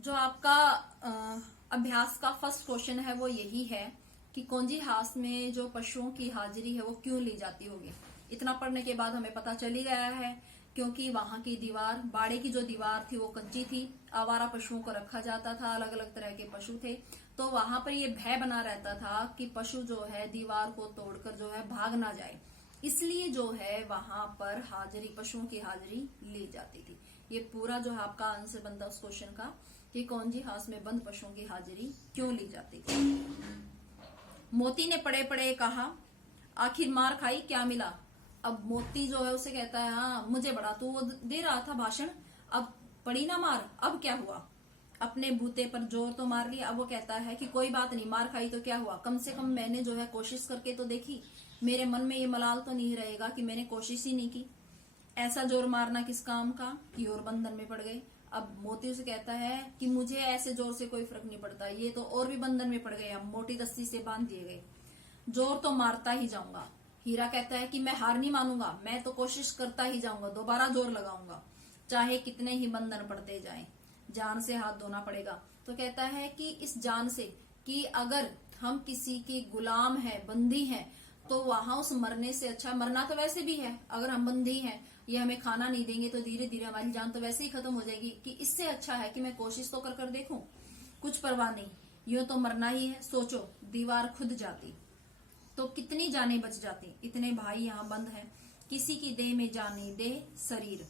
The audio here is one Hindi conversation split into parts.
जो आपका अभ्यास का फर्स्ट क्वेश्चन है वो यही है कि कौंजी हास में जो पशुओं की हाजिरी है वो क्यों ली जाती होगी। इतना पढ़ने के बाद हमें पता चल ही गया है, क्योंकि वहां की दीवार, बाड़े की जो दीवार थी वो कच्ची थी, आवारा पशुओं को रखा जाता था, अलग अलग तरह के पशु थे, तो वहां पर ये भय बना रहता था कि पशु जो है दीवार को तोड़कर जो है भाग ना जाए, इसलिए जो है वहां पर हाजिरी, पशुओं की हाजिरी ली जाती थी। ये पूरा जो है आपका आंसर बनता है उस क्वेश्चन का कि कौंजी हास में बंद पशुओं की हाजिरी क्यों ली जाती थी। मोती ने पड़े पड़े कहा, आखिर मार खाई क्या मिला। अब मोती जो है उसे कहता है, हाँ मुझे बड़ा तू वो दे रहा था भाषण, अब पड़ी ना मार, अब क्या हुआ। अपने बूते पर जोर तो मार लिया। अब वो कहता है कि कोई बात नहीं, मार खाई तो क्या हुआ, कम से कम मैंने जो है कोशिश करके तो देखी, मेरे मन में ये मलाल तो नहीं रहेगा कि मैंने कोशिश ही नहीं की। ऐसा जोर मारना किस काम का कि और बंधन में पड़ गए। अब मोती उसे कहता है कि मुझे ऐसे जोर से कोई फर्क नहीं पड़ता, ये तो और भी बंधन में पड़ गए, हम मोटी रस्सी से बांध दिए गए, जोर तो मारता ही जाऊंगा। हीरा कहता है कि मैं हार नहीं मानूंगा, मैं तो कोशिश करता ही जाऊंगा, दोबारा जोर लगाऊंगा, चाहे कितने ही बंधन पड़ते जाएं, जान से हाथ धोना पड़ेगा। तो कहता है कि इस जान से कि अगर हम किसी के गुलाम है, बंदी हैं, तो वहां उस मरने से अच्छा, मरना तो वैसे भी है, अगर हम बंदी हैं, ये हमें खाना नहीं देंगे तो धीरे धीरे हमारी जान तो वैसे ही खत्म हो जाएगी, कि इससे अच्छा है कि मैं कोशिश तो कर देखूं, कुछ परवाह नहीं, यूं तो मरना ही है। सोचो दीवार खुद जाती तो कितनी जाने बच जाती। इतने भाई यहाँ बंद हैं, किसी की देह में जाने दे शरीर,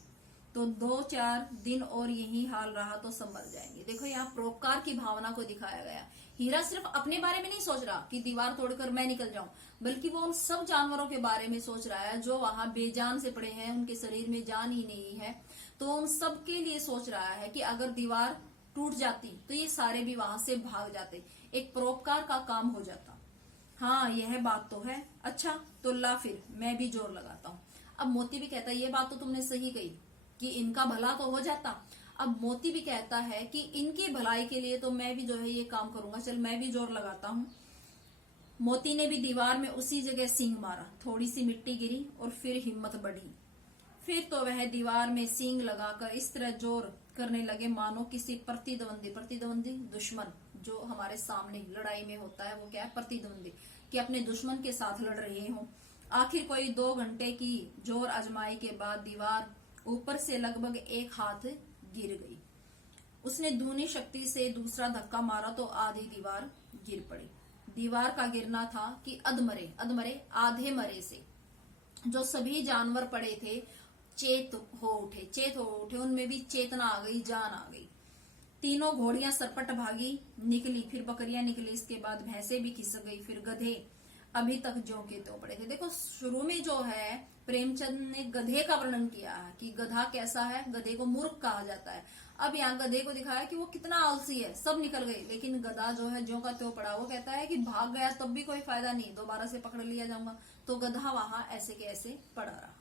तो 2-4 दिन और यही हाल रहा तो सब मर जाएंगे। देखो यहाँ परोपकार की भावना को दिखाया गया। हीरा सिर्फ अपने बारे में नहीं सोच रहा कि दीवार तोड़कर मैं निकल जाऊं, बल्कि वो उन सब जानवरों के बारे में सोच रहा है जो वहां बेजान से पड़े हैं, उनके शरीर में जान ही नहीं है। तो उन सब के लिए सोच रहा है कि अगर दीवार टूट जाती तो ये सारे भी वहां से भाग जाते, एक परोपकार का काम हो जाता। हाँ यह बात तो है, अच्छा तो ला फिर मैं भी जोर लगाता हूँ। अब मोती भी कहता है ये बात तो तुमने सही कही कि इनका भला तो हो जाता। अब मोती भी कहता है कि इनकी भलाई के लिए तो मैं भी जो है ये काम करूंगा, चल मैं भी जोर लगाता हूँ। मोती ने भी दीवार में उसी जगह सींग मारा, थोड़ी सी मिट्टी गिरी और फिर हिम्मत बढ़ी। फिर तो वह दीवार में सींग लगाकर इस तरह जोर करने लगे मानो किसी प्रतिद्वंदी दुश्मन, जो हमारे सामने लड़ाई में होता है वो क्या है, प्रतिद्वंदी, कि अपने दुश्मन के साथ लड़ रहे हो। आखिर कोई 2 घंटे की जोर आजमाई के बाद दीवार ऊपर से लगभग 1 हाथ गिर गई। उसने धूनी शक्ति से दूसरा धक्का मारा तो आधी दीवार गिर पड़ी। दीवार का गिरना था कि अधमरे आधे मरे से जो सभी जानवर पड़े थे चेत हो उठे, उनमें भी चेतना आ गई, जान आ गई। तीनों घोड़ियां सरपट भागी निकली, फिर बकरियां निकली, इसके बाद भैंसे भी खिसक गई, फिर गधे अभी तक ज्यों के त्यों पड़े थे। देखो शुरू में जो है प्रेमचंद ने गधे का वर्णन किया है कि गधा कैसा है, गधे को मूर्ख कहा जाता है। अब यहाँ गधे को दिखाया कि वो कितना आलसी है, सब निकल गए, लेकिन गधा जो है ज्यों का त्यों पड़ा। वो कहता है कि भाग गया तब भी कोई फायदा नहीं, दोबारा से पकड़ लिया जाऊंगा, तो गधा वहां ऐसे के ऐसे पड़ा रहा।